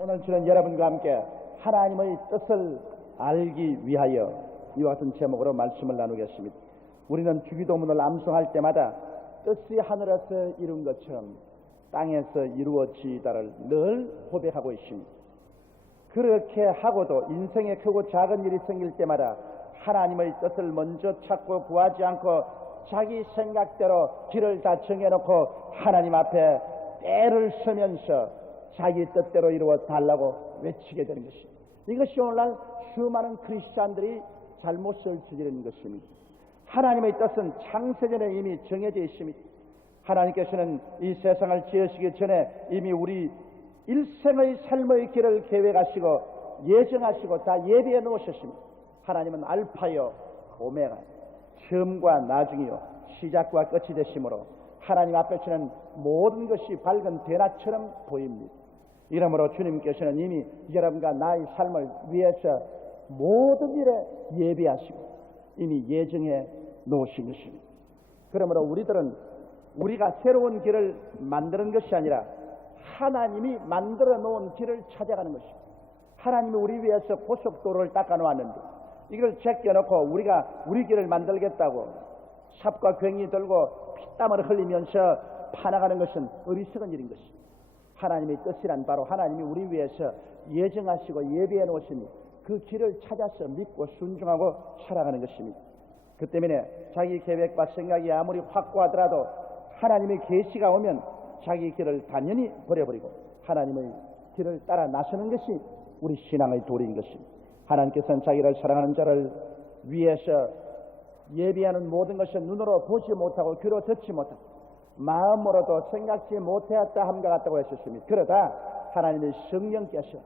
오늘 저는 여러분과 함께 하나님의 뜻을 알기 위하여 이와 같은 제목으로 말씀을 나누겠습니다. 우리는 주기도문을 암송할 때마다 뜻이 하늘에서 이룬 것처럼 땅에서 이루어지다를 늘 고백하고 있습니다. 그렇게 하고도 인생에 크고 작은 일이 생길 때마다 하나님의 뜻을 먼저 찾고 구하지 않고 자기 생각대로 길을 다 정해놓고 하나님 앞에 때를 쓰면서 자기 뜻대로 이루어 달라고 외치게 되는 것입니다. 이것이 오늘날 수많은 크리스찬들이 잘못을 저지르는 것입니다. 하나님의 뜻은 창세전에 이미 정해져 있습니다. 하나님께서는 이 세상을 지으시기 전에 이미 우리 일생의 삶의 길을 계획하시고 예정하시고 다 예비해 놓으셨습니다. 하나님은 알파요 오메가, 처음과 나중이요 시작과 끝이 되시므로 하나님 앞에서는 모든 것이 밝은 대낮처럼 보입니다. 이러므로 주님께서는 이미 여러분과 나의 삶을 위해서 모든 일에 예비하시고 이미 예정해 놓으신 것입니다. 그러므로 우리들은 우리가 새로운 길을 만드는 것이 아니라 하나님이 만들어 놓은 길을 찾아가는 것입니다. 하나님이 우리 위해서 고속도로를 닦아 놓았는데 이걸 제껴놓고 우리가 우리 길을 만들겠다고 삽과 괭이 들고 피땀을 흘리면서 파나가는 것은 어리석은 일인 것입니다. 하나님의 뜻이란 바로 하나님이 우리 위해서 예정하시고 예비해 놓으신 그 길을 찾아서 믿고 순종하고 살아가는 것입니다. 그 때문에 자기 계획과 생각이 아무리 확고하더라도 하나님의 계시가 오면 자기 길을 단연히 버려버리고 하나님의 길을 따라 나서는 것이 우리 신앙의 도리인 것입니다. 하나님께서는 자기를 사랑하는 자를 위해서 예비하는 모든 것은 눈으로 보지 못하고 귀로 듣지 못하고 마음으로도 생각지 못하였다 함과 같다고 하셨습니다. 그러다 하나님의 성령께서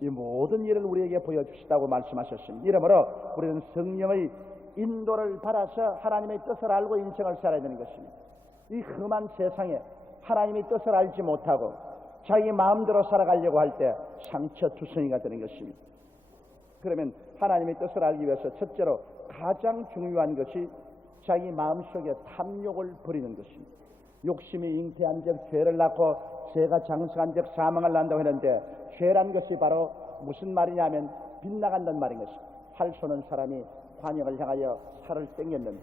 이 모든 일을 우리에게 보여주시다고 말씀하셨습니다. 이러므로 우리는 성령의 인도를 받아서 하나님의 뜻을 알고 인생을 살아야 되는 것입니다. 이 험한 세상에 하나님의 뜻을 알지 못하고 자기 마음대로 살아가려고 할 때 상처투성이가 되는 것입니다. 그러면 하나님의 뜻을 알기 위해서 첫째로 가장 중요한 것이 자기 마음속에 탐욕을 버리는 것입니다. 욕심이 잉태한 적 죄를 낳고 죄가 장성한 적 사망을 낳는다고 했는데 죄란 것이 바로 무슨 말이냐면 빗나간다는 말인 것입니다. 활 쏘는 사람이 관역을 향하여 살을 땡겼는데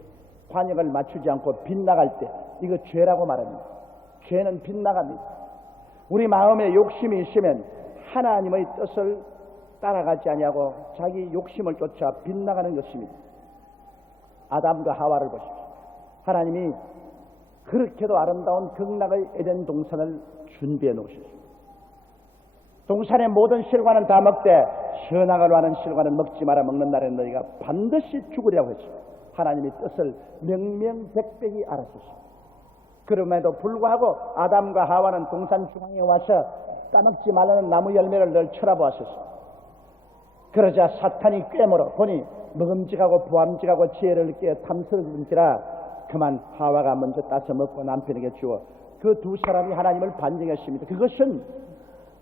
관역을 맞추지 않고 빗나갈 때 이거 죄라고 말합니다. 죄는 빗나갑니다. 우리 마음에 욕심이 있으면 하나님의 뜻을 따라가지 아니하고 자기 욕심을 쫓아 빗나가는 것입니다. 아담과 하와를 보십시오. 하나님이 그렇게도 아름다운 극락의 에덴 동산을 준비해 놓으셨습니다. 동산의 모든 실과는 다 먹되 선악을 하는 실과는 먹지 마라. 먹는 날에는 너희가 반드시 죽으리라고 했습니다. 하나님의 뜻을 명명백백히 알았습니다. 그럼에도 불구하고 아담과 하와는 동산 중앙에 와서 따먹지 말라는 나무 열매를 늘 쳐다보았습니다. 그러자 사탄이 꿰물어 보니 먹음직하고 보암직하고 지혜를 깨 탐스러운지라 그만 하와가 먼저 따서 먹고 남편에게 주어 그 두 사람이 하나님을 반증했습니다. 그것은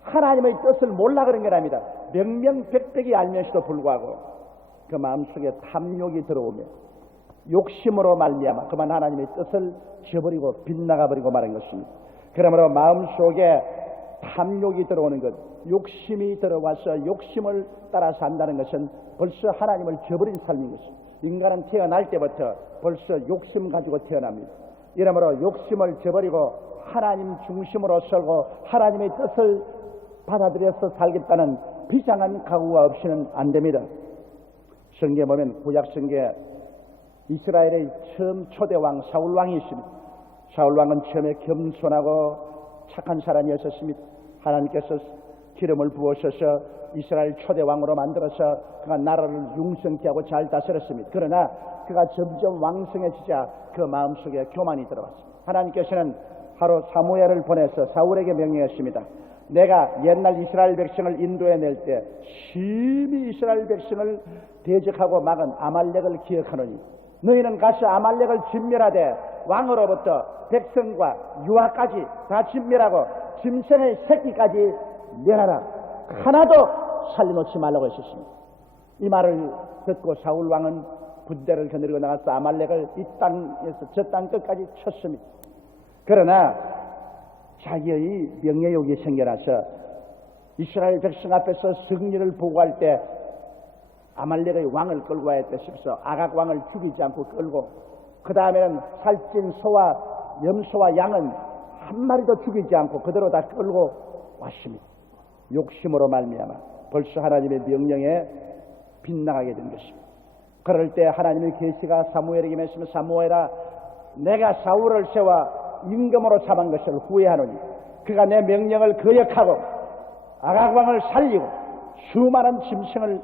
하나님의 뜻을 몰라 그런 게 아닙니다. 명명백백히 알면서도 불구하고 그 마음속에 탐욕이 들어오며 욕심으로 말미암아 그만 하나님의 뜻을 저버리고 빗나가버리고 말한 것입니다. 그러므로 마음속에 탐욕이 들어오는 것, 욕심이 들어와서 욕심을 따라 산다는 것은 벌써 하나님을 저버린 삶인 것입니다. 인간은 태어날 때부터 벌써 욕심 가지고 태어납니다. 이러므로 욕심을 저버리고 하나님 중심으로 살고 하나님의 뜻을 받아들여서 살겠다는 비장한 각오가 없이는 안 됩니다. 성경에 보면 구약 성경에 이스라엘의 처음 초대왕 사울왕이 있습니다. 사울왕은 처음에 겸손하고 착한 사람이었습니다. 하나님께서 기름을 부으셔서 이스라엘 초대왕으로 만들어서 그가 나라를 융성케 하고 잘 다스렸습니다. 그러나 그가 점점 왕성해지자 그 마음속에 교만이 들어왔습니다. 하나님께서는 하루 사무엘을 보내서 사울에게 명령했습니다. 내가 옛날 이스라엘 백성을 인도해낼 때 심히 이스라엘 백성을 대적하고 막은 아말렉을 기억하노니 너희는 가서 아말렉을 진멸하되 왕으로부터 백성과 유아까지 다 진멸하고 짐승의 새끼까지 멸하라. 하나도 살려놓지 말라고 했었습니다. 이 말을 듣고 사울 왕은 군대를 거느리고 나가서 아말렉을 이 땅에서 저 땅 끝까지 쳤습니다. 그러나 자기의 명예욕이 생겨나서 이스라엘 백성 앞에서 승리를 보고할 때 아말렉의 왕을 끌고 와야 했다 싶어서 아각 왕을 죽이지 않고 끌고, 그 다음에는 살찐 소와 염소와 양은 한 마리도 죽이지 않고 그대로 다 끌고 왔습니다. 욕심으로 말미암아 벌써 하나님의 명령에 빗나가게 된 것입니다. 그럴 때 하나님의 계시가 사무엘에게 말씀하시며, 사무엘아, 내가 사울을 세워 임금으로 삼은 것을 후회하노니 그가 내 명령을 거역하고 아각 왕을 살리고 수많은 짐승을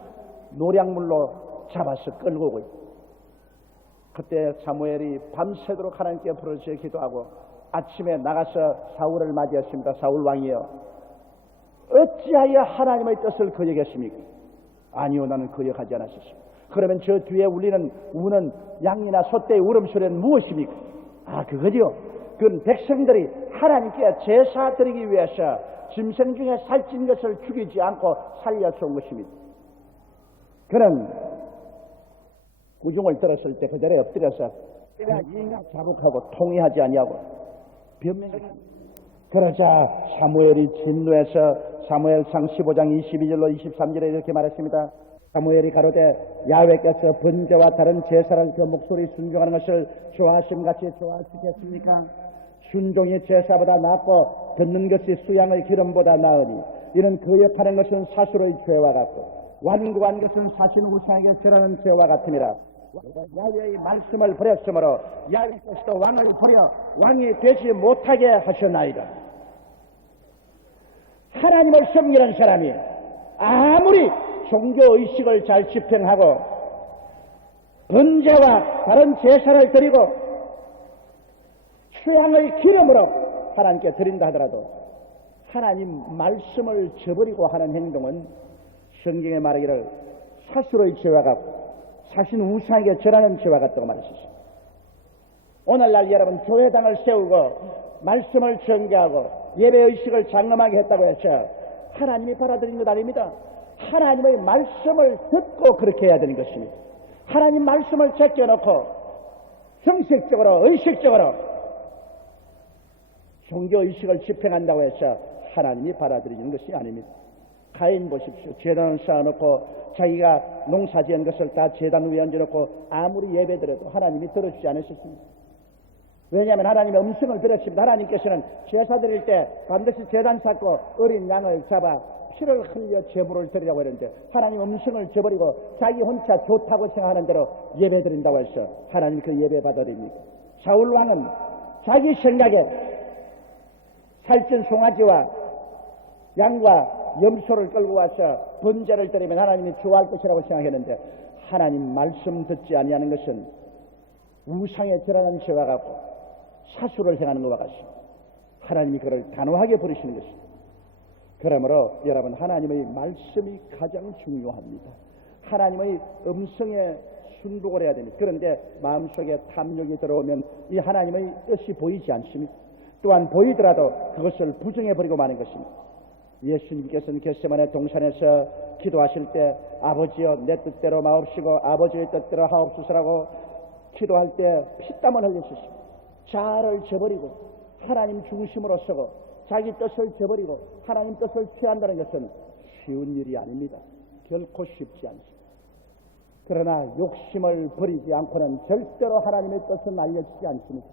노량물로 잡아서 끌고 오고 있다. 그때 사무엘이 밤새도록 하나님께 부르짖어 기도하고 아침에 나가서 사울을 맞이했습니다. 사울 왕이여, 어찌하여 하나님의 뜻을 거역했습니까? 아니요, 나는 거역하지 않았습니다. 그러면 저 뒤에 우는 양이나 소떼의 울음소리는 무엇입니까? 아, 그거죠. 그건 백성들이 하나님께 제사 드리기 위해서 짐승 중에 살찐 것을 죽이지 않고 살려서 온 것입니다. 그는 구중을 들었을 때 그대로 엎드려서 내가 이인각 자복하고 통의하지 아니하고 변명했습니다. 그러자 사무엘이 진노해서 사무엘상 15장 22절로 23절에 이렇게 말했습니다. 사무엘이 가로되 야훼께서 번제와 다른 제사를 그 목소리 순종하는 것을 좋아하심같이 좋아하시겠습니까? 순종이 제사보다 낫고 듣는 것이 수양의 기름보다 나으니 이는 거역하는 것은 사수로의 죄와 같고 완고한 것은 사신 우상에게 절하는 죄와 같음이라. 야훼의 말씀을 버렸으므로 야훼께서도 왕을 버려 왕이 되지 못하게 하셨나이다. 하나님을 섬기는 사람이 아무리 종교의식을 잘 집행하고 번제와 다른 제사를 드리고 수양의 기름으로 하나님께 드린다 하더라도 하나님 말씀을 저버리고 하는 행동은 성경에 말하기를 사수로의 죄와 같고 사신 우상에게 절하는 죄와 같다고 말했었습니다. 오늘날 여러분 교회당을 세우고 말씀을 전개하고 예배의식을 장엄하게 했다고 해서 하나님이 받아들이는 것 아닙니다. 하나님의 말씀을 듣고 그렇게 해야 되는 것입니다. 하나님 말씀을 제껴놓고 형식적으로 의식적으로 종교의식을 집행한다고 해서 하나님이 받아들이는 것이 아닙니다. 가인 보십시오. 제단을 쌓아놓고 자기가 농사지은 것을 다 제단 위에 얹어놓고 아무리 예배드려도 하나님이 들어주지 않으셨습니다. 왜냐하면 하나님의 음성을 들었습니다. 하나님께서는 제사 드릴 때 반드시 제단 쌓고 어린 양을 잡아 피를 흘려 제물을 드리라고 했는데 하나님 음성을 저버리고 자기 혼자 좋다고 생각하는 대로 예배 드린다고 해서 하나님 그 예배 받아들입니까? 사울 왕은 자기 생각에 살찐 송아지와 양과 염소를 끌고 와서 번제를 드리면 하나님이 좋아할 것이라고 생각했는데 하나님 말씀 듣지 아니하는 것은 우상에 절하는 죄와 같고 사수를 행하는 것과 같습니다. 하나님이 그를 단호하게 부르시는 것입니다. 그러므로 여러분 하나님의 말씀이 가장 중요합니다. 하나님의 음성에 순종을 해야 됩니다. 그런데 마음속에 탐욕이 들어오면 이 하나님의 뜻이 보이지 않습니다. 또한 보이더라도 그것을 부정해버리고 마는 것입니다. 예수님께서는 겟세마네 동산에서 기도하실 때 아버지여 내 뜻대로 마옵시고 아버지의 뜻대로 하옵소서라고 기도할 때 피땀을 흘렸습니다. 자아를 저버리고 하나님 중심으로 서고 자기 뜻을 저버리고 하나님 뜻을 취한다는 것은 쉬운 일이 아닙니다. 결코 쉽지 않습니다. 그러나 욕심을 버리지 않고는 절대로 하나님의 뜻은 알려지지 않습니다.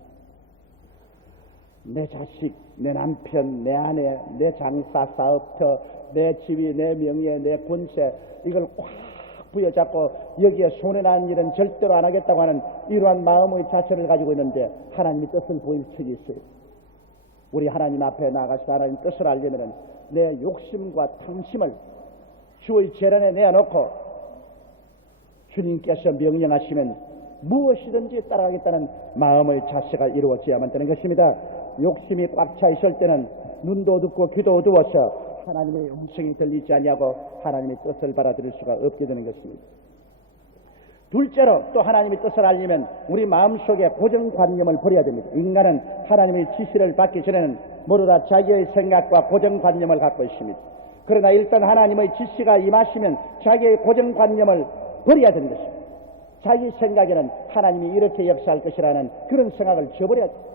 내 자식, 내 남편, 내 아내, 내 장사, 사업터, 내 지위, 내 명예, 내 권세 이걸 꽉 부여잡고 여기에 손해나는 일은 절대로 안 하겠다고 하는 이러한 마음의 자세를 가지고 있는데 하나님의 뜻을 보일 적이 있어요. 우리 하나님 앞에 나가서 하나님 뜻을 알려면 내 욕심과 탐심을 주의 재단에 내어놓고 주님께서 명령하시면 무엇이든지 따라가겠다는 마음의 자세가 이루어져야만 되는 것입니다. 욕심이 꽉 차 있을 때는 눈도 어둡고 귀도 어두워서 하나님의 음성이 들리지 아니하고 하나님의 뜻을 받아들일 수가 없게 되는 것입니다. 둘째로 또 하나님의 뜻을 알려면 우리 마음속에 고정관념을 버려야 됩니다. 인간은 하나님의 지시를 받기 전에는 모두 다 자기의 생각과 고정관념을 갖고 있습니다. 그러나 일단 하나님의 지시가 임하시면 자기의 고정관념을 버려야 되는 것입니다. 자기 생각에는 하나님이 이렇게 역사할 것이라는 그런 생각을 저버려야 됩니다.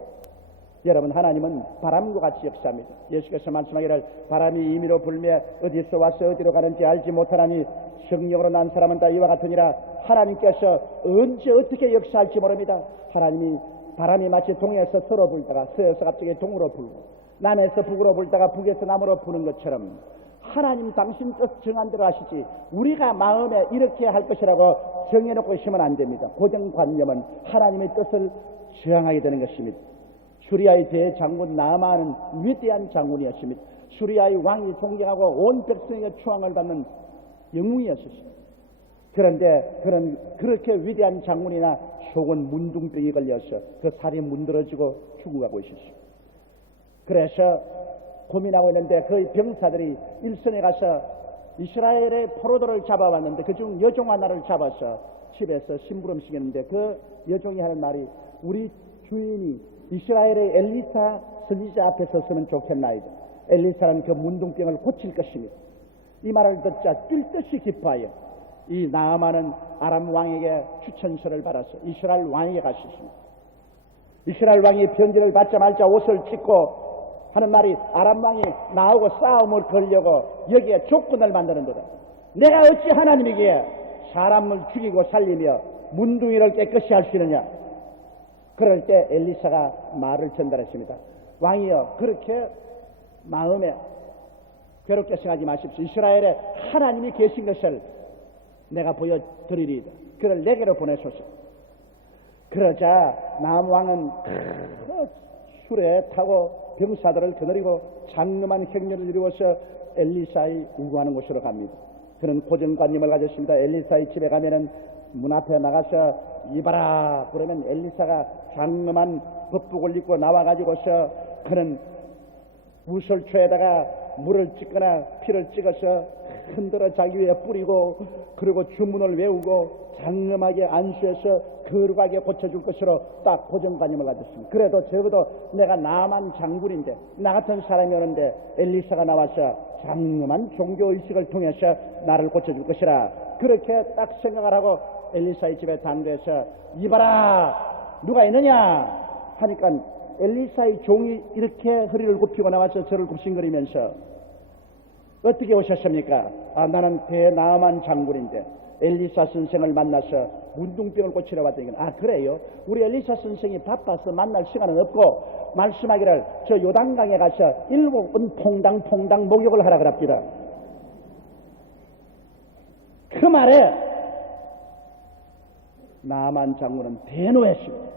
여러분, 하나님은 바람과 같이 역사합니다. 예수께서 말씀하기를 바람이 임의로 불며 어디서 와서 어디로 가는지 알지 못하나니 성령으로 난 사람은 다 이와 같으니라. 하나님께서 언제 어떻게 역사할지 모릅니다. 하나님이 바람이 마치 동에서 서로 불다가 서에서 갑자기 동으로 불고 남에서 북으로 불다가 북에서 남으로 부는 것처럼 하나님 당신 뜻 정한 대로 하시지 우리가 마음에 이렇게 할 것이라고 정해놓고 있으면 안 됩니다. 고정관념은 하나님의 뜻을 저항하게 되는 것입니다. 수리아의 대장군 나아만은 위대한 장군이었습니다. 수리아의 왕이 존경하고 온 백성의 추앙을 받는 영웅이었습니다. 그런데 그는 그렇게 위대한 장군이나 속은 문둥병이 걸려서 그 살이 문드러지고 죽어가고 있었습니다. 그래서 고민하고 있는데 그 병사들이 일선에 가서 이스라엘의 포로들을 잡아왔는데 그중 여종 하나를 잡아서 집에서 심부름시켰는데 그 여종이 하는 말이 우리 주인이 이스라엘의 엘리사 선지자 앞에 섰으면 좋겠나이다. 엘리사는 그 문둥병을 고칠 것입니다. 이 말을 듣자 뛸 듯이 기뻐하여 이 나아만은 아람 왕에게 추천서를 받아서 이스라엘 왕에게 갔습니다. 이스라엘 왕이 편지를 받자마자 옷을 찢고 하는 말이 아람 왕이 나하고 싸움을 걸려고 여기에 조건을 만드는도다. 내가 어찌 하나님이기에 사람을 죽이고 살리며 문둥이를 깨끗이 할 수 있느냐. 그럴 때 엘리사가 말을 전달했습니다. 왕이여, 그렇게 마음에 괴롭게 생각하지 마십시오. 이스라엘에 하나님이 계신 것을 내가 보여드리리이다. 그를 내게로 보내소서. 그러자 남왕은 술에 타고 병사들을 거느리고 장엄한 행렬을 이루어서 엘리사의 우거하는 곳으로 갑니다. 그는 고정관념을 가졌습니다. 엘리사의 집에 가면은 문 앞에 나가서 이봐라 그러면 엘리사가 장엄한 법복을 입고 나와가지고서 그는 우설초에다가 물을 찍거나 피를 찍어서 흔들어 자기 위에 뿌리고 그리고 주문을 외우고 장엄하게 안수해서 거룩하게 고쳐줄 것으로 딱 고정관념을 가졌습니다. 그래도 적어도 내가 나만 장군인데 나 같은 사람이 오는데 엘리사가 나와서 장엄한 종교의식을 통해서 나를 고쳐줄 것이라 그렇게 딱 생각을 하고 엘리사의 집에 당도해서 이봐라 누가 있느냐 하니까 엘리사의 종이 이렇게 허리를 굽히고 나와서 저를 굽신거리면서 어떻게 오셨습니까? 나는 대나아만 장군인데 엘리사 선생을 만나서 문둥병을 고치러 왔더니 그래요? 우리 엘리사 선생이 바빠서 만날 시간은 없고 말씀하기를 저 요단강에 가서 7번 퐁당퐁당 목욕을 하라 그럽니다. 그 말에 나아만 장군은 대노했습니다.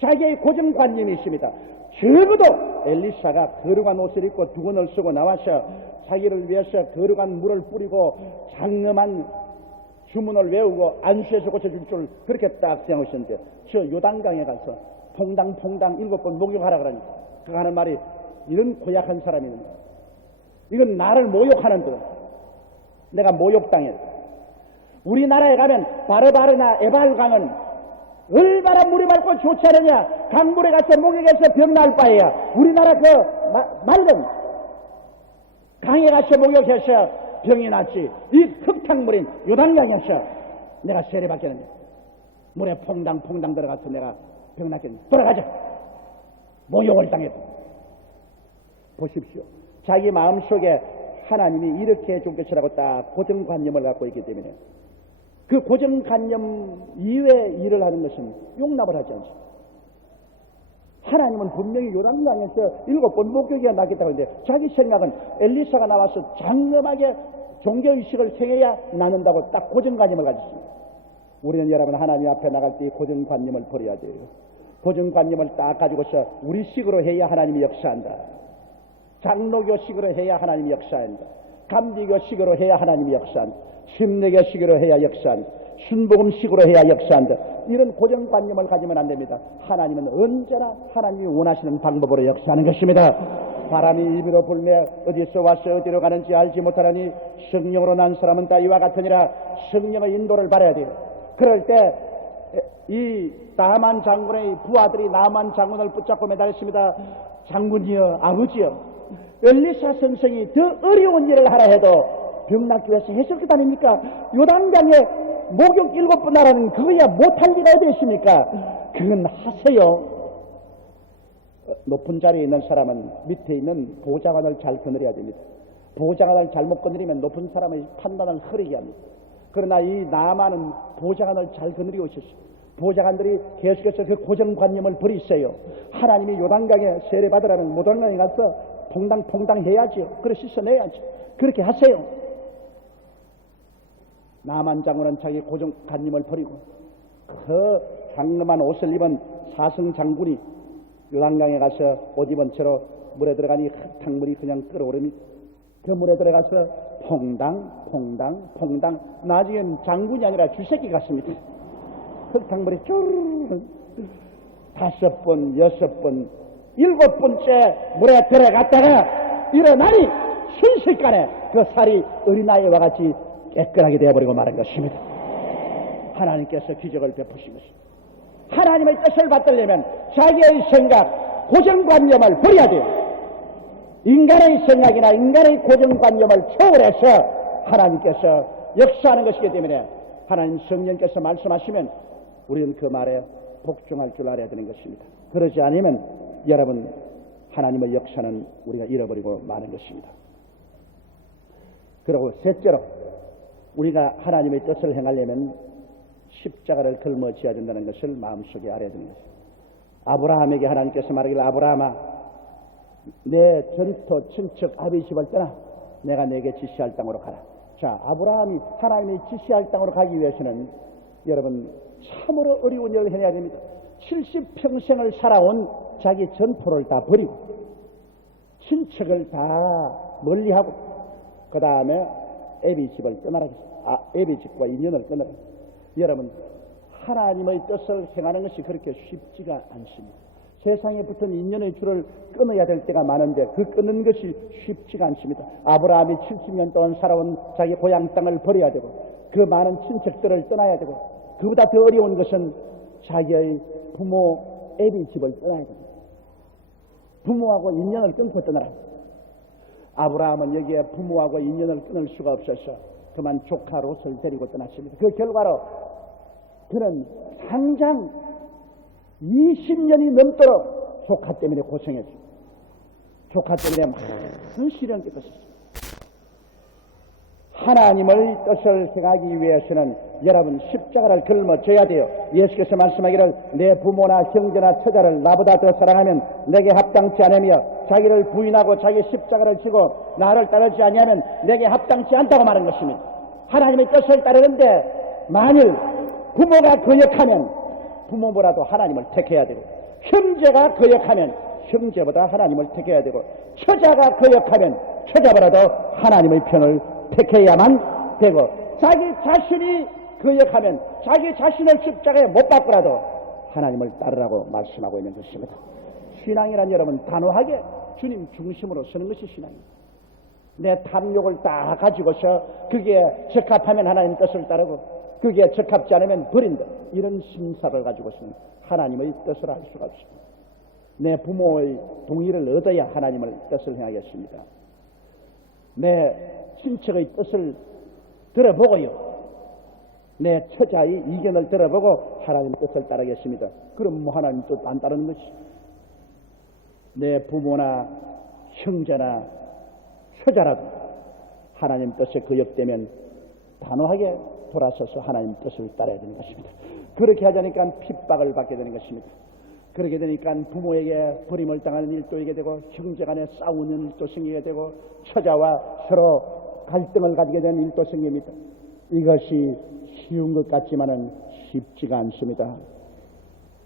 자기의 고정관념이 있습니다. 적어도 엘리사가 거룩한 옷을 입고 두건을 쓰고 나와서 자기를 위해서 거룩한 물을 뿌리고 장엄한 주문을 외우고 안수해서 고쳐줄 줄 그렇게 딱 생각하셨는데 저 요단강에 가서 퐁당퐁당 7번 목욕하라 그러니까 그 하는 말이 이런 고약한 사람이 있는 거야. 이건 나를 모욕하는 거야. 내가 모욕당했다. 우리나라에 가면 바르바르나 에발강은 얼마나 물이 맑고 좋지 않느냐. 강물에 가서 목욕해서 병 나을 바에야 우리나라 그 맑은 강에 가서 목욕해서 병이 났지. 이 흙탕물인 요단강에서 내가 세례받겠느냐. 물에 퐁당퐁당 들어가서 내가 병 났겠느냐. 돌아가자. 모욕을 당했다. 보십시오. 자기 마음속에 하나님이 이렇게 해줄 것이라고 딱 고정관념을 갖고 있기 때문에 그 고정관념 이외에 일을 하는 것은 용납을 하지 않습니다. 하나님은 분명히 요단강에서 7번 목욕이 낫겠다고 하는데 자기 생각은 엘리사가 나와서 장엄하게 종교의식을 생해야 나눈다고 딱 고정관념을 가졌습니다. 우리는 여러분 하나님 앞에 나갈 때 고정관념을 버려야 돼요. 고정관념을 딱 가지고서 우리식으로 해야 하나님이 역사한다. 장로교식으로 해야 하나님이 역사한다. 감리교식으로 해야 하나님이 역사한다. 심리교식으로 해야 역사한다. 순복음식으로 해야 역사한다. 이런 고정관념을 가지면 안 됩니다. 하나님은 언제나 하나님이 원하시는 방법으로 역사하는 것입니다. 바람이 입으로 불며 어디서 와서 어디로 가는지 알지 못하라니 성령으로 난 사람은 다 이와 같으니라. 성령의 인도를 받아야 돼요. 그럴 때 이 나아만 장군의 부하들이 나아만 장군을 붙잡고 매달렸습니다. 장군이여, 아버지여, 엘리사 선생이 더 어려운 일을 하라 해도 병 낫기 위해서 했을 것 아닙니까? 요단강에 목욕 7번 하라는 그거야 못할 리가 어디 있습니까? 그건 하세요. 높은 자리에 있는 사람은 밑에 있는 보좌관을 잘 거느려야 됩니다. 보좌관을 잘못 거느리면 높은 사람의 판단을 흐리게 합니다. 그러나 이 나만은 보좌관을 잘 거느리고 있었어요. 보좌관들이 계속해서 그 고정관념을 버리세요. 하나님이 요단강에 세례받으라는 요단강에 가서 퐁당퐁당 해야지. 그래 씻어내야지. 그렇게 하세요. 나만 장군은 자기 고정관념을 버리고 그 장엄한 옷을 입은 사성 장군이 요단강에 가서 옷 입은 채로 물에 들어가니 흙탕물이 그냥 끓어오릅니다. 그 물에 들어가서 퐁당 나중엔 장군이 아니라 쥐새끼 같습니다. 흙탕물이 쭈르르 5번, 6번, 7번째 물에 들어갔다가 일어나니 순식간에 그 살이 어린아이와 같이 깨끗하게 되어버리고 마는 것입니다. 하나님께서 기적을 베푸신 것입니다. 하나님의 뜻을 받들려면 자기의 생각, 고정관념을 버려야 돼요. 인간의 생각이나 인간의 고정관념을 초월해서 하나님께서 역사하는 것이기 때문에 하나님 성령께서 말씀하시면 우리는 그 말에 복종할 줄 알아야 되는 것입니다. 그러지 않으면 여러분 하나님의 역사는 우리가 잃어버리고 마는 것입니다. 그리고 셋째로 우리가 하나님의 뜻을 행하려면 십자가를 걸머쥐어야 된다는 것을 마음속에 알아야 되는 것입니다. 아브라함에게 하나님께서 말하기를 아브라함아 내 전토 친척 아비 집을 떠나 내가 내게 지시할 땅으로 가라. 자, 아브라함이 하나님이 지시할 땅으로 가기 위해서는 여러분 참으로 어려운 일을 해야 됩니다. 70평생을 살아온 자기 전토를 다 버리고 친척을 다 멀리하고 그 다음에 애비 집을 떠나라. 애비 집과 인연을 떠나라. 여러분 하나님의 뜻을 행하는 것이 그렇게 쉽지가 않습니다. 세상에 붙은 인연의 줄을 끊어야 될 때가 많은데 그 끊는 것이 쉽지가 않습니다. 아브라함이 70년 동안 살아온 자기 고향 땅을 버려야 되고 그 많은 친척들을 떠나야 되고 그보다 더 어려운 것은 자기의 부모 애비 집을 떠나야 됩니다. 부모하고 인연을 끊고 떠나라. 아브라함은 여기에 부모하고 인연을 끊을 수가 없어서 그만 조카 롯을 데리고 떠났습니다. 그 결과로 그는 당장 20년이 넘도록 조카 때문에 고생했죠. 조카 때문에 많은 시련을 겪었습니다. 하나님의 뜻을 행하기 위해서는 여러분 십자가를 걸머져야 돼요. 예수께서 말씀하기를 내 부모나 형제나 처자를 나보다 더 사랑하면 내게 합당치 않으며 자기를 부인하고 자기 십자가를 지고 나를 따르지 아니하면 내게 합당치 않다고 말한 것입니다. 하나님의 뜻을 따르는데 만일 부모가 거역하면 부모보다도 하나님을 택해야 되고 형제가 거역하면 형제보다 하나님을 택해야 되고 처자가 거역하면 처자보다도 하나님의 편을 택해야만 되고 자기 자신이 거역하면 자기 자신을 십자가에 못 박더라도 하나님을 따르라고 말씀하고 있는 것입니다. 신앙이란 여러분 단호하게 주님 중심으로 서는 것이 신앙입니다. 내 탐욕을 다 가지고서 그게 적합하면 하나님 뜻을 따르고 그게 적합지 않으면 버린다. 이런 심사를 가지고서는 하나님의 뜻을 할 수가 없습니다. 내 부모의 동의를 얻어야 하나님의 뜻을 행하겠습니다. 내 친척의 뜻을 들어보고요. 내 처자의 이견을 들어보고 하나님 뜻을 따르겠습니다. 그럼 뭐 하나님 뜻 안 따르는 것이 내 부모나 형제나 처자라도 하나님 뜻에 거역되면 단호하게 돌아서서 하나님 뜻을 따라야 되는 것입니다. 그렇게 하자니까 핍박을 받게 되는 것입니다. 그렇게 되니까 부모에게 버림을 당하는 일도 있게 되고 형제간에 싸우는 일도 생기게 되고 처자와 서로 갈등을 가지게 되는 일도 생깁니다. 이것이 쉬운 것 같지만은 쉽지가 않습니다.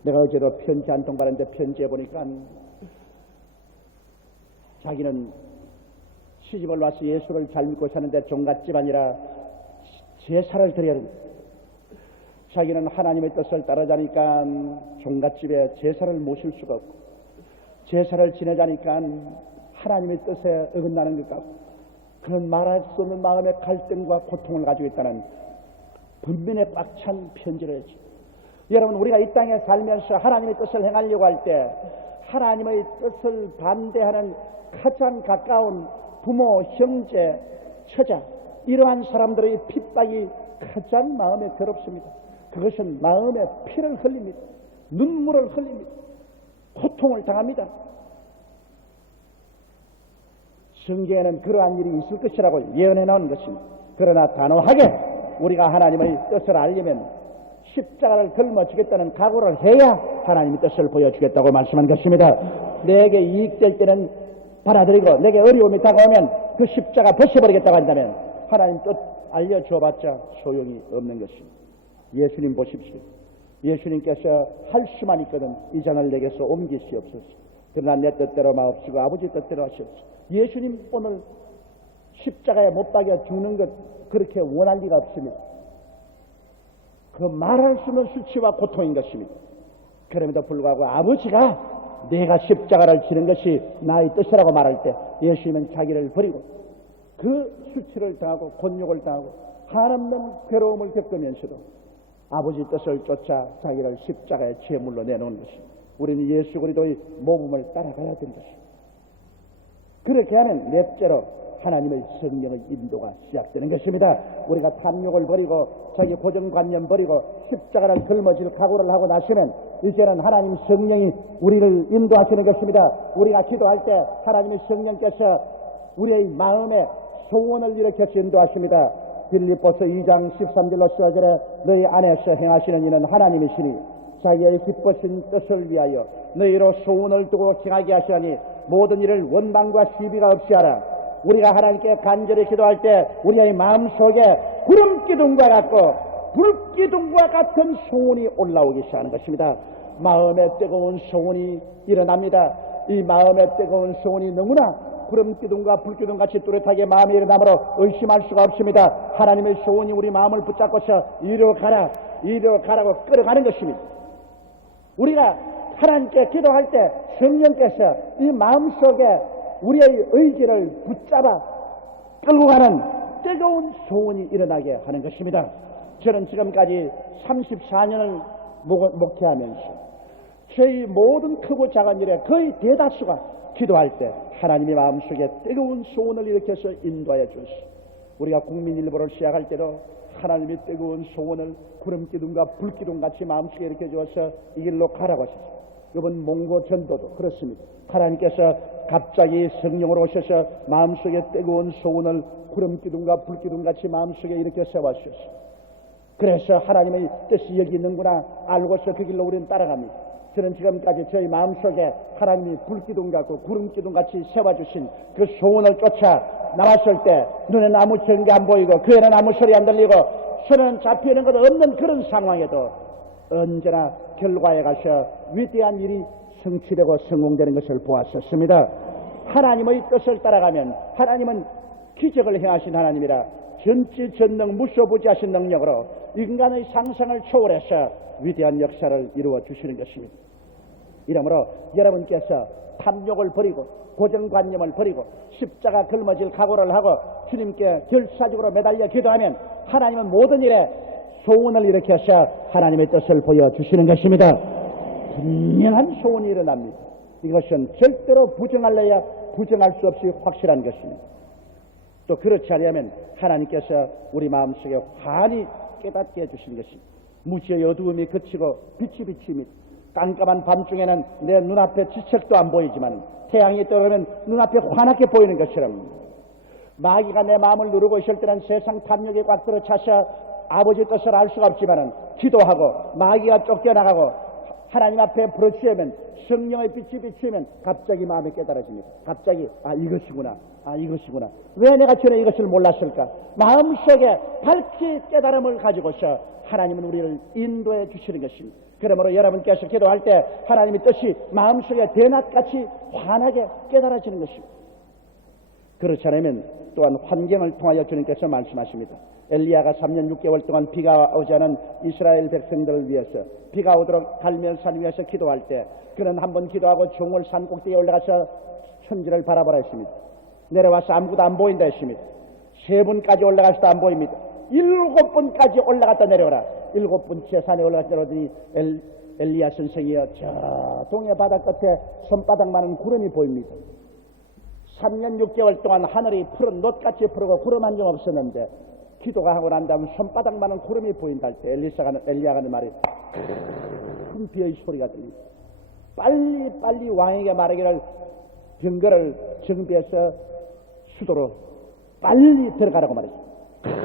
내가 어제도 편지 한 통 받았는데 편지에 보니까 자기는 시집을 와서 예수를 잘 믿고 사는데 종갓집안이라 제사를 드려야 됩니다. 자기는 하나님의 뜻을 따르자니까 종갓집에 제사를 모실 수가 없고 제사를 지내자니까 하나님의 뜻에 어긋나는 것 같고 그런 말할 수 없는 마음의 갈등과 고통을 가지고 있다는 분변에 꽉 찬 편지를 했죠. 여러분 우리가 이 땅에 살면서 하나님의 뜻을 행하려고 할 때 하나님의 뜻을 반대하는 가장 가까운 부모, 형제, 처자 이러한 사람들의 핍박이 가장 마음에 괴롭습니다. 그것은 마음에 피를 흘립니다. 눈물을 흘립니다. 고통을 당합니다. 성경에는 그러한 일이 있을 것이라고 예언해 놓은 것입니다. 그러나 단호하게 우리가 하나님의 뜻을 알려면 십자가를 짊어지겠다는 각오를 해야 하나님의 뜻을 보여주겠다고 말씀한 것입니다. 내게 이익될 때는 받아들이고 내게 어려움이 다가오면 그 십자가 벗어버리겠다고 한다면 하나님 뜻 알려주어봤자 소용이 없는 것입니다. 예수님 보십시오. 예수님께서 할 수만 있거든 이 잔을 내게서 옮기시옵소서. 그러나 내 뜻대로 마옵시고 아버지 뜻대로 하시옵소서. 예수님 오늘 십자가에 못 박여 죽는 것 그렇게 원할 리가 없습니다. 그 말할 수 없는 수치와 고통인 것입니다. 그럼에도 불구하고 아버지가 내가 십자가를 지는 것이 나의 뜻이라고 말할 때 예수님은 자기를 버리고 그 수치를 당하고 곤욕을 당하고 한없는 괴로움을 겪으면서도 아버지 뜻을 쫓아 자기를 십자가의 제물로 내놓은 것입니다. 우리는 예수 그리스도의 모범을 따라가야 되는 것입니다. 그렇게 하면 넷째로 하나님의 성령의 인도가 시작되는 것입니다. 우리가 탐욕을 버리고 자기 고정관념 버리고 십자가를 짊어질 각오를 하고 나시면 이제는 하나님 성령이 우리를 인도하시는 것입니다. 우리가 기도할 때 하나님의 성령께서 우리의 마음에 소원을 일으켜서 인도하십니다. 빌립보서 2장 13절로 15절에 너희 안에서 행하시는 이는 하나님이시니 자기의 기쁘신 뜻을 위하여 너희로 소원을 두고 행하게 하시라니 모든 일을 원망과 시비가 없이 하라. 우리가 하나님께 간절히 기도할 때 우리의 마음속에 구름기둥과 같고 불기둥과 같은 소원이 올라오기 시작하는 것입니다. 마음에 뜨거운 소원이 일어납니다. 이 마음에 뜨거운 소원이 너무나 구름기둥과 불기둥같이 뚜렷하게 마음에 일어나므로 의심할 수가 없습니다. 하나님의 소원이 우리 마음을 붙잡고서 이리로 가라 이리로 가라고 끌어가는 것입니다. 우리가 하나님께 기도할 때 성령께서 이 마음속에 우리의 의지를 붙잡아 끌고 가는 뜨거운 소원이 일어나게 하는 것입니다. 저는 지금까지 34년을 목회하면서 저희 모든 크고 작은 일에 거의 대다수가 기도할 때 하나님의 마음속에 뜨거운 소원을 일으켜서 인도하여 주시오. 우리가 국민일보를 시작할 때도 하나님의 뜨거운 소원을 구름기둥과 불기둥같이 마음속에 일으켜 주어서 이 길로 가라고 하셨습니다. 이번 몽고 전도도 그렇습니다. 하나님께서 갑자기 성령으로 오셔서 마음속에 뜨거운 소원을 구름기둥과 불기둥같이 마음속에 일으켜 세워주셨습니다. 그래서 하나님의 뜻이 여기 있는구나 알고서 그 길로 우리는 따라갑니다. 저는 지금까지 저희 마음속에 하나님이 불기둥 같고 구름기둥 같이 세워주신 그 소원을 쫓아 나왔을 때 눈에는 아무 전기 안 보이고 귀에는 아무 소리 안 들리고 손에는 잡히는 것 없는 그런 상황에도 언제나 결과에 가서 위대한 일이 성취되고 성공되는 것을 보았었습니다. 하나님의 뜻을 따라가면 하나님은 기적을 행하신 하나님이라 전지전능 무소부지하신 능력으로 인간의 상상을 초월해서 위대한 역사를 이루어 주시는 것입니다. 이러므로 여러분께서 탐욕을 버리고 고정관념을 버리고 십자가 짊어질 각오를 하고 주님께 결사적으로 매달려 기도하면 하나님은 모든 일에 소원을 일으켜서 하나님의 뜻을 보여주시는 것입니다. 분명한 소원이 일어납니다. 이것은 절대로 부정할래야 부정할 수 없이 확실한 것입니다. 또 그렇지 않으면 하나님께서 우리 마음속에 환히 깨닫게 해주시는 것입니다. 무지의 어두움이 그치고 빛이 비칩니다. 깜깜한 밤중에는 내 눈앞에 지책도 안 보이지만 태양이 떠오르면 눈앞에 환하게 보이는 것처럼 마귀가 내 마음을 누르고 있을 때는 세상 탐욕에 꽉 들어차서 아버지 뜻을 알 수가 없지만 기도하고 마귀가 쫓겨나가고 하나님 앞에 부르짖으면 성령의 빛이 비추면 갑자기 마음이 깨달아집니다. 갑자기 이것이구나. 이것이구나. 왜 내가 전에 이것을 몰랐을까? 마음속에 밝히 깨달음을 가지고서 하나님은 우리를 인도해 주시는 것입니다. 그러므로 여러분께서 기도할 때 하나님의 뜻이 마음속에 대낮같이 환하게 깨달아지는 것입니다. 그렇지 않으면 또한 환경을 통하여 주님께서 말씀하십니다. 엘리야가 3년 6개월 동안 비가 오지 않은 이스라엘 백성들을 위해서 비가 오도록 갈멜산 위에서 기도할 때 그는 한번 기도하고 종을 산 꼭대기에 올라가서 천지를 바라보라 했습니다. 내려와서 아무것도 안 보인다 했습니다. 3번까지 올라가서도 안 보입니다. 7번까지 올라갔다 내려오라. 7번째 산에 올라가서 내려오더니 엘리야 선생이여 저 동해 바다 끝에 손바닥만한 구름이 보입니다. 3년 6개월 동안 하늘이 푸른 놋같이 푸르고 구름 한 점 없었는데 기도가 하고 난 다음 손바닥만한 구름이 보인다 할 때 엘리야가 하는 말이 큰 비의 소리가 들립니다. 빨리 왕에게 말하기를 병거를 정비해서 수도로 빨리 들어가라고 말했습니다.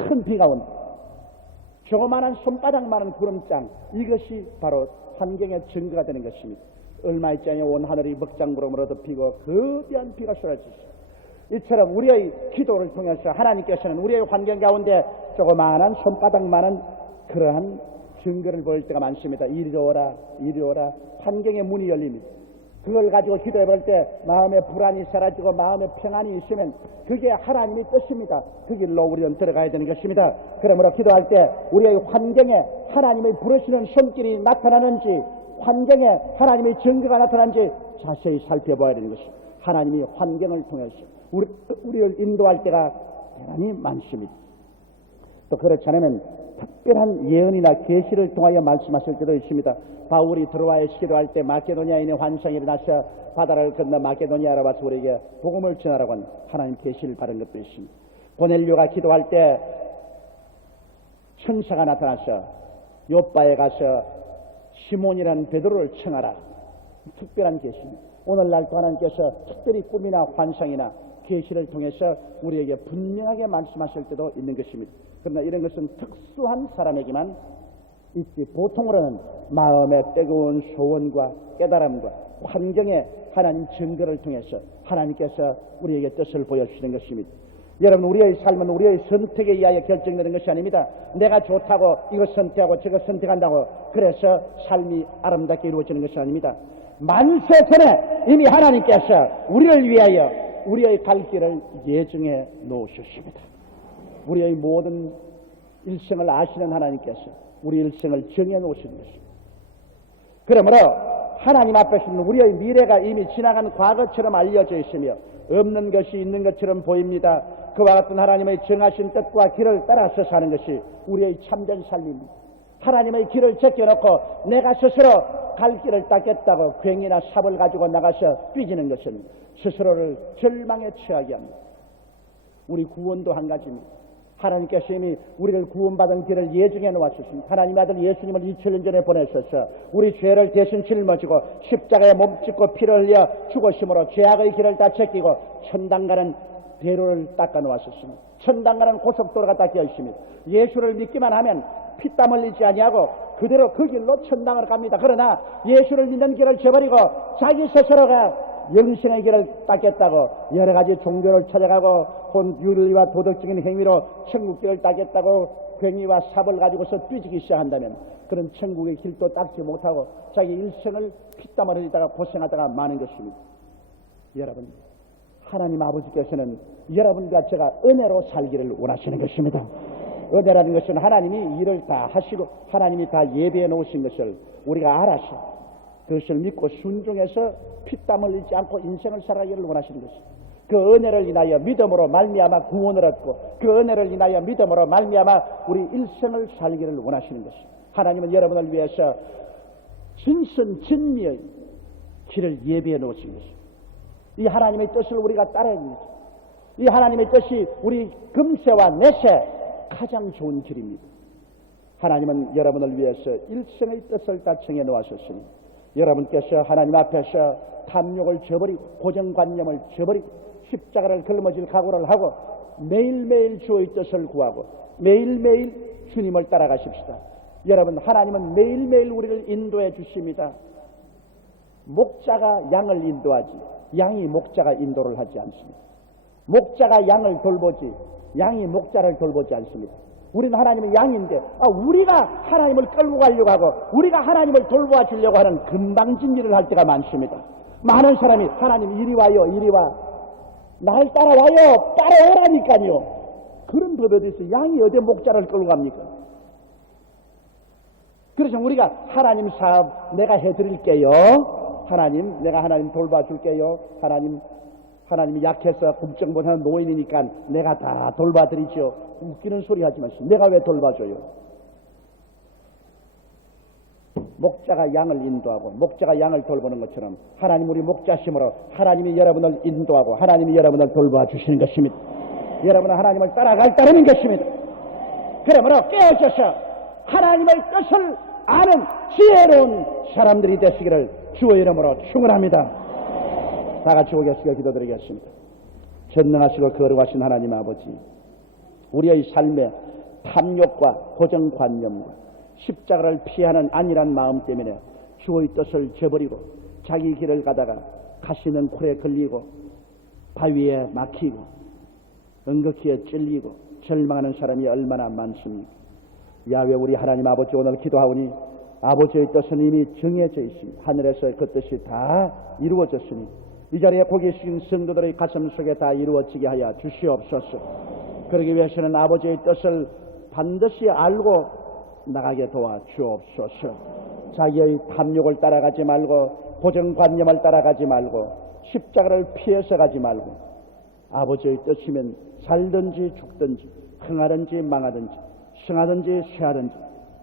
큰 비가 온다. 조그마한 손바닥만한 구름장, 이것이 바로 환경의 증거가 되는 것입니다. 얼마 있지 않냐 온 하늘이 먹장구름으로 덮이고 거대한 비가 쏟아졌습니다. 이처럼 우리의 기도를 통해서 하나님께서는 우리의 환경 가운데 조그마한 손바닥만한 그러한 증거를 보일 때가 많습니다. 이리 오라, 이리 오라. 환경의 문이 열립니다. 그걸 가지고 기도해 볼 때 마음의 불안이 사라지고 마음의 평안이 있으면 그게 하나님의 뜻입니다. 그 길로 우리는 들어가야 되는 것입니다. 그러므로 기도할 때 우리의 환경에 하나님의 부르시는 손길이 나타나는지, 환경에 하나님의 증거가 나타나는지 자세히 살펴봐야 되는 것입니다. 하나님이 환경을 통해서 우리를 인도할 때가 대단히 많습니다. 또 그렇지 않으면 특별한 예언이나 계시를 통하여 말씀하실 때도 있습니다. 바울이 들어와야 기도할 때 마케도니아인의 환상이 일어나서 바다를 건너 마케도니아로 와서 우리에게 복음을 전하라고 하는 하나님 계시를 받은 것도 있습니다. 고넬료가 기도할 때 천사가 나타나서 요빠에 가서 시몬이라는 베드로를 청하라. 특별한 계시입니다. 오늘날 또 하나님께서 특별히 꿈이나 환상이나 계시를 통해서 우리에게 분명하게 말씀하실 때도 있는 것입니다. 그러나 이런 것은 특수한 사람에게만 있지, 보통으로는 마음의 뜨거운 소원과 깨달음과 환경에 하나님 증거를 통해서 하나님께서 우리에게 뜻을 보여주시는 것입니다. 여러분, 우리의 삶은 우리의 선택에 의하여 결정되는 것이 아닙니다. 내가 좋다고 이거 선택하고 저거 선택한다고 그래서 삶이 아름답게 이루어지는 것이 아닙니다. 만세 전에 이미 하나님께서 우리를 위하여 우리의 갈 길을 예정해 놓으셨습니다. 우리의 모든 일생을 아시는 하나님께서 우리 일생을 정해 놓으신 것입니다. 그러므로 하나님 앞에서는 우리의 미래가 이미 지나간 과거처럼 알려져 있으며 없는 것이 있는 것처럼 보입니다. 그와 같은 하나님의 정하신 뜻과 길을 따라서 사는 것이 우리의 참된 삶입니다. 하나님의 길을 제껴놓고 내가 스스로 갈 길을 닦겠다고 괭이나 삽을 가지고 나가서 뛰지는 것은 스스로를 절망에 처하게 합니다. 우리 구원도 한 가지입니다. 하나님께서 이미 우리를 구원받은 길을 예정해 놓았습니다. 하나님의 아들 예수님을 2000년 전에 보내셔서 우리 죄를 대신 짊어지고 십자가에 몸짓고 피를 흘려 죽으심으로 죄악의 길을 다 제끼고 천당 가는 대로를 닦아 놓았습니다. 천당 가는 고속도로가 닦여 있습니다. 예수를 믿기만 하면 피땀 흘리지 아니하고 그대로 그 길로 천당을 갑니다. 그러나 예수를 믿는 길을 저버리고 자기 스스로가 영생의 길을 닦겠다고 여러 가지 종교를 찾아가고 윤리와 도덕적인 행위로 천국 길을 닦겠다고 괭이와 삽을 가지고서 뛰지기 시작한다면 그런 천국의 길도 닦지 못하고 자기 일생을 피땀을 흘리다가 고생하다가 마는 것입니다. 여러분, 하나님 아버지께서는 여러분과 제가 은혜로 살기를 원하시는 것입니다. 은혜라는 것은 하나님이 일을 다 하시고 하나님이 다 예비해 놓으신 것을 우리가 알아서 그것을 믿고 순종해서 피땀 흘리지 않고 인생을 살아가기를 원하시는 것입니다. 그 은혜를 인하여 믿음으로 말미암아 구원을 얻고 그 은혜를 인하여 믿음으로 말미암아 우리 일생을 살기를 원하시는 것입니다. 하나님은 여러분을 위해서 진선진미의 길을 예비해 놓으신 것입니다. 이 하나님의 뜻을 우리가 따라야 합니다. 이 하나님의 뜻이 우리 금세와 내세 가장 좋은 길입니다. 하나님은 여러분을 위해서 일생의 뜻을 다 정해 놓으셨습니다. 여러분께서 하나님 앞에서 탐욕을 저버리고 고정관념을 저버리고 십자가를 걸머질 각오를 하고 매일매일 주의 뜻을 구하고 매일매일 주님을 따라가십시다. 여러분, 하나님은 매일매일 우리를 인도해 주십니다. 목자가 양을 인도하지 양이 목자가 인도를 하지 않습니다. 목자가 양을 돌보지 양이 목자를 돌보지 않습니다. 우리는 하나님의 양인데 우리가 하나님을 끌고 가려고 하고 우리가 하나님을 돌보아 주려고 하는 금방진 일을 할 때가 많습니다. 많은 사람이 하나님 이리 와요, 이리 와, 날 따라와요, 따라오라니까요. 그런 법 어디 있어요? 양이 어디 목자를 끌고 갑니까? 그래서 우리가 하나님 사업 내가 해드릴게요. 하나님, 내가 하나님 돌봐줄게요. 하나님이 약해서 국정 못하는 노인이니까 내가 다 돌봐드리죠. 웃기는 소리 하지 마시고 내가 왜 돌봐줘요? 목자가 양을 인도하고 목자가 양을 돌보는 것처럼 하나님 우리 목자심으로 하나님이 여러분을 인도하고 하나님이 여러분을 돌봐주시는 것입니다. 여러분은 하나님을 따라갈 따르는 것입니다. 그러므로 깨어져서 하나님의 뜻을 아는 지혜로운 사람들이 되시기를 주의 이름으로 축원합니다. 다 같이 오겠습니다. 기도드리겠습니다. 전능하시고 거룩하신 하나님 아버지, 우리의 삶에 탐욕과 고정관념과 십자가를 피하는 안일한 마음 때문에 주의 뜻을 저버리고 자기 길을 가다가 가시는 쿨에 걸리고 바위에 막히고 은극히에 찔리고 절망하는 사람이 얼마나 많습니까? 야훼 우리 하나님 아버지, 오늘 기도하오니 아버지의 뜻은 이미 정해져 있습니다. 하늘에서 그 뜻이 다 이루어졌으니 이 자리에 고개 숙인 성도들의 가슴 속에 다 이루어지게 하여 주시옵소서. 그러기 위해서는 아버지의 뜻을 반드시 알고 나가게 도와 주옵소서. 자기의 탐욕을 따라가지 말고 고정관념을 따라가지 말고 십자가를 피해서 가지 말고 아버지의 뜻이면 살든지 죽든지 흥하든지 망하든지 승하든지 쇠하든지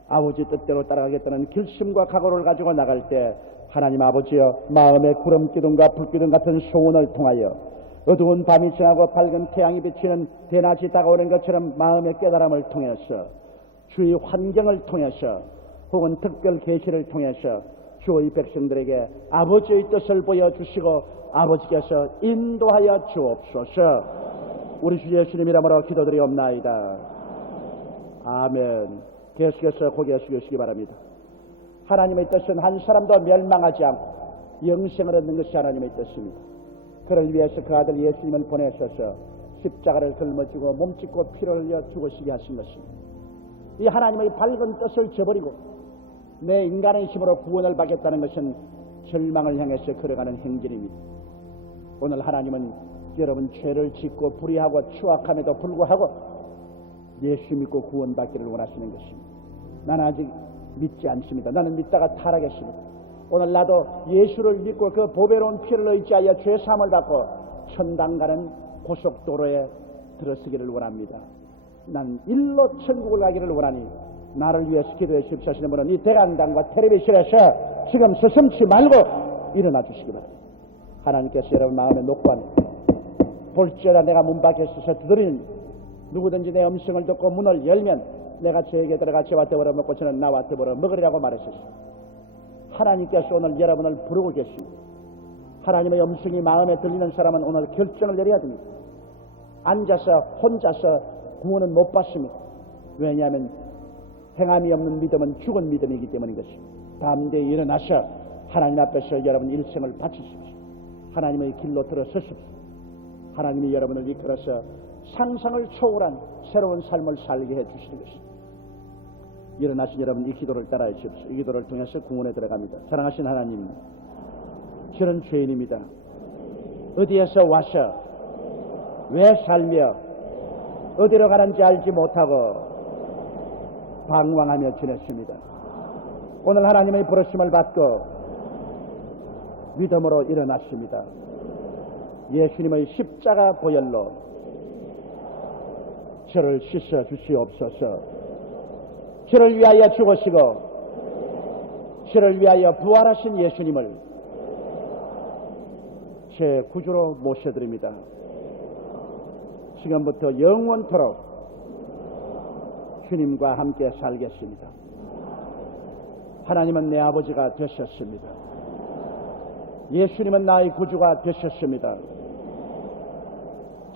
아버지 뜻대로 따라가겠다는 결심과 각오를 가지고 나갈 때 하나님 아버지여, 마음의 구름기둥과 불기둥 같은 소원을 통하여 어두운 밤이 지나고 밝은 태양이 비치는 대낮이 다가오는 것처럼 마음의 깨달음을 통해서 주의 환경을 통해서 혹은 특별 계시를 통해서 주의 백성들에게 아버지의 뜻을 보여주시고 아버지께서 인도하여 주옵소서. 우리 주 예수님 이름으로 기도드리옵나이다. 아멘. 계속해서 고개 숙이시기 바랍니다. 하나님의 뜻은 한 사람도 멸망하지 않고 영생을 얻는 것이 하나님의 뜻입니다. 그를 위해서 그 아들 예수님을 보내셔서 십자가를 짊어지고 몸짓고 피를 흘려 죽으시게 하신 것입니다. 이 하나님의 밝은 뜻을 저버리고 내 인간의 힘으로 구원을 받겠다는 것은 절망을 향해서 걸어가는 행진입니다. 오늘 하나님은 여러분 죄를 짓고 불의하고 추악함에도 불구하고 예수 믿고 구원받기를 원하시는 것입니다. 나는 아직 믿지 않습니다. 나는 믿다가 타락했습니다. 오늘 나도 예수를 믿고 그 보배로운 피를 의지하여 죄사함을 받고 천당 가는 고속도로에 들어서기를 원합니다. 난 일로 천국을 가기를 원하니 나를 위해서 기도해 주십시오 하시는 분은 이 대강당과 텔레비전에서 지금 서슴지 말고 일어나 주시기 바랍니다. 하나님께서 여러분 마음에 녹고 볼지어다 내가 문 밖에 서서 두드리니 누구든지 내 음성을 듣고 문을 열면 내가 저에게 들어가 저와 더불어 먹고 저는 나와 더불어 먹으리라고 말했습니다. 하나님께서 오늘 여러분을 부르고 계십니다. 하나님의 음성이 마음에 들리는 사람은 오늘 결정을 내려야 됩니다. 앉아서 혼자서 구원은 못 받습니다. 왜냐하면 행함이 없는 믿음은 죽은 믿음이기 때문인 것입니다. 담대히 일어나서 하나님 앞에서 여러분 일생을 바치십시오. 하나님의 길로 들어서십시오. 하나님이 여러분을 이끌어서 상상을 초월한 새로운 삶을 살게 해주시는 것입니다. 일어나신 여러분 이 기도를 따라해 주십시오. 이 기도를 통해서 구원에 들어갑니다. 사랑하신 하나님, 저는 죄인입니다. 어디에서 와서 왜 살며 어디로 가는지 알지 못하고 방황하며 지냈습니다. 오늘 하나님의 부르심을 받고 믿음으로 일어났습니다. 예수님의 십자가 보혈로 저를 씻어 주시옵소서. 저를 위하여 죽으시고 저를 위하여 부활하신 예수님을 제 구주로 모셔드립니다. 지금부터 영원토록 주님과 함께 살겠습니다. 하나님은 내 아버지가 되셨습니다. 예수님은 나의 구주가 되셨습니다.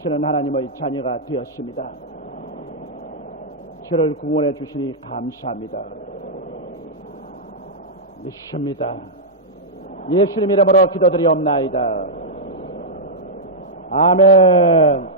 저는 하나님의 자녀가 되었습니다. 저를 구원해 주시니 감사합니다. 믿습니다. 예수님 이름으로 기도드리옵나이다. 아멘.